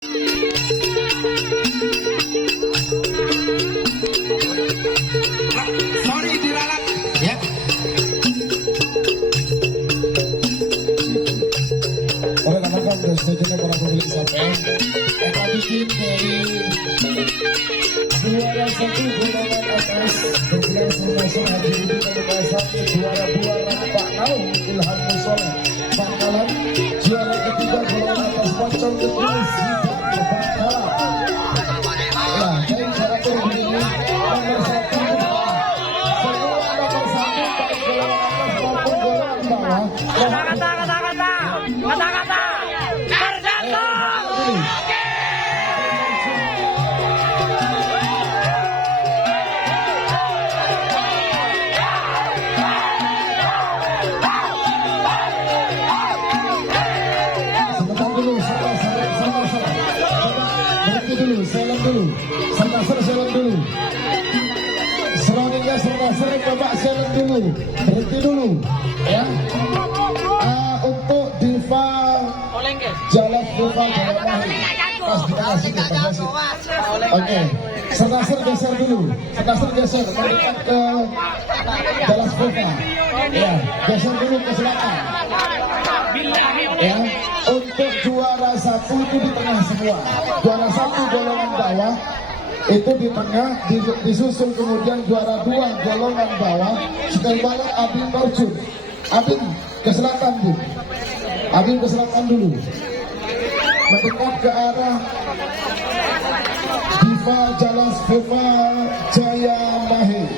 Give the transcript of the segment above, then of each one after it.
Sorry diralat ya. Oleh teman-teman dan setujunya para pemilik sapi, kita bikin dari juara satu golongan atas bergelar Sulawesi Haji Budi Pemekasan, juara dua Rampak Naung Ilham Musoleh Bangkalan, juara ketiga golongan atas Pocong Ketulis Zidane Bangkalan. Ya, dari cara begini nomor satu semua nomor satu baik golongan atas maupun golongan bawah. Kata-kata terjatuh. Sebentar dulu, berhenti dulu, selam dulu, selam dulu. Seroningnya sering Bapak selam dulu, berhenti dulu, ya. Untuk Diva Jalan Diva Jalan Mahir, pas di tengah sini, Oke, Senasir geser dulu, geser, mendekat ke Jalan Diva, ya, geser dulu ke selatan. Ya, untuk juara satu itu di tengah semua. Juara satu golongan bawah itu di tengah, disusul kemudian juara dua golongan bawah. Sekali balik Abin Barjun. Abin ke selatan Bu. Abin ke selatan dulu. Mendekat ke arah Diva Jalan Diva Jaya Mahir.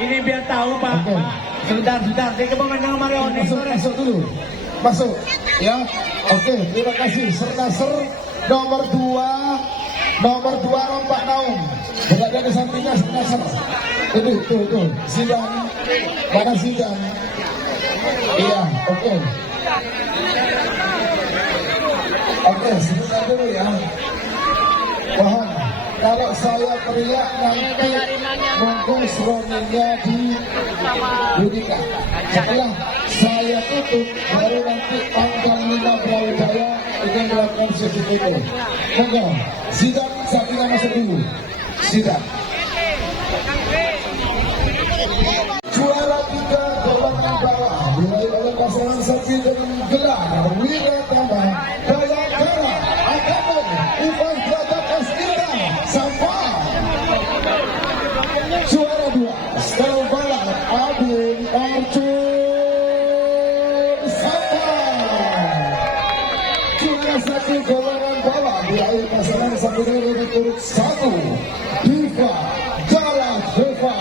Ini biar tahu Pak. Okay. Sebentar. Dia pemenang Marioni. Masuk dulu. Masuk. Ya. Oke, terima kasih. Senasir nomor 2 Rampak Naung. Berada di sampingnya Senasir. Itu. Sidang. Mana sidang? Iya, oke. Oke, sebentar dulu ya. Mohon, kalau saya teriak nanti monggo suaminya dibunyikan. Setelah saya tutup, baru nanti tanggal 5 Brawijaya ingin melakukan sesi foto. Monggo, sidang sapinya masuk dulu. Sidang. Juara 3 golongan bawah mulai oleh pasangan sapi dengan gelar Wiratama Bayangkara Akadem Ivan Derajat Astika Safa. Juara 2 Stel Balap Abin Arjun Safa. Juara 1 golongan bawah mulai pasangan sapi dengan turut 1 Diva Jalan Diva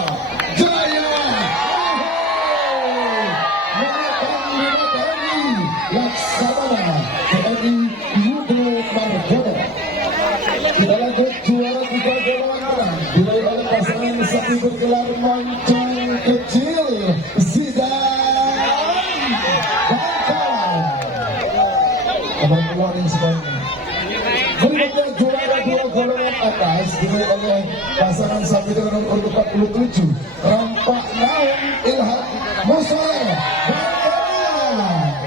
Jaya Laksamana TNI Yudo Margono. Kita lanjut juara 3 golongan tengah dimulai oleh pasangan sapi bergelar Mancung Kecil Zidane Bangkalan. Kabar keluarin semuanya. Berikutnya juara 2 golongan atas dimulai oleh pasangan sapi dengan nomor 47 Rampak Naung Ilham Musoleh Bangkalan.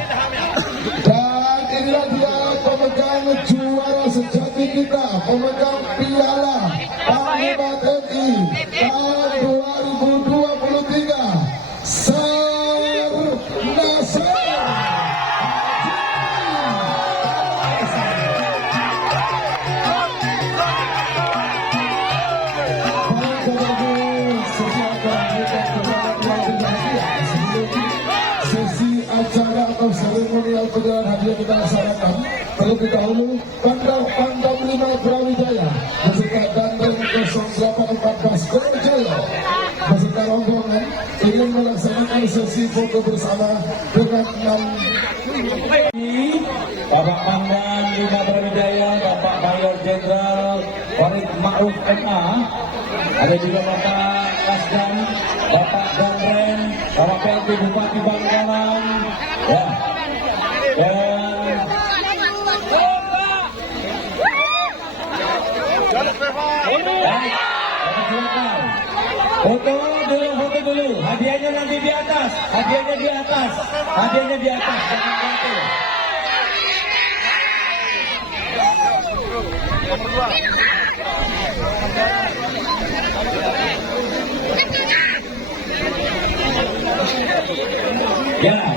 Dan inilah dia pemegang juara sejati kita, pemegang piala Panglima TNI tahun 2023, Senasir. Sesi acara atau seremonial penyerahan hadiah kita laksanakan terlebih dahulu Pandam 5 Brawijaya beserta Dandeng 0814 Gorjaya beserta rombongan ingin melaksanakan sesi foto bersama dengan 6 Bapak Pangdam 5 Brawijaya, Bapak Mayor Jenderal Farid Ma'ruf MA, ada juga Bapak Kasdan, Bapak Danren, Bapak PLT Bupati Bangkalan, ya. Dan silakan Foto dulu. Hadiahnya nanti di atas. Hadiahnya di atas. Jangan jatuh. Ya.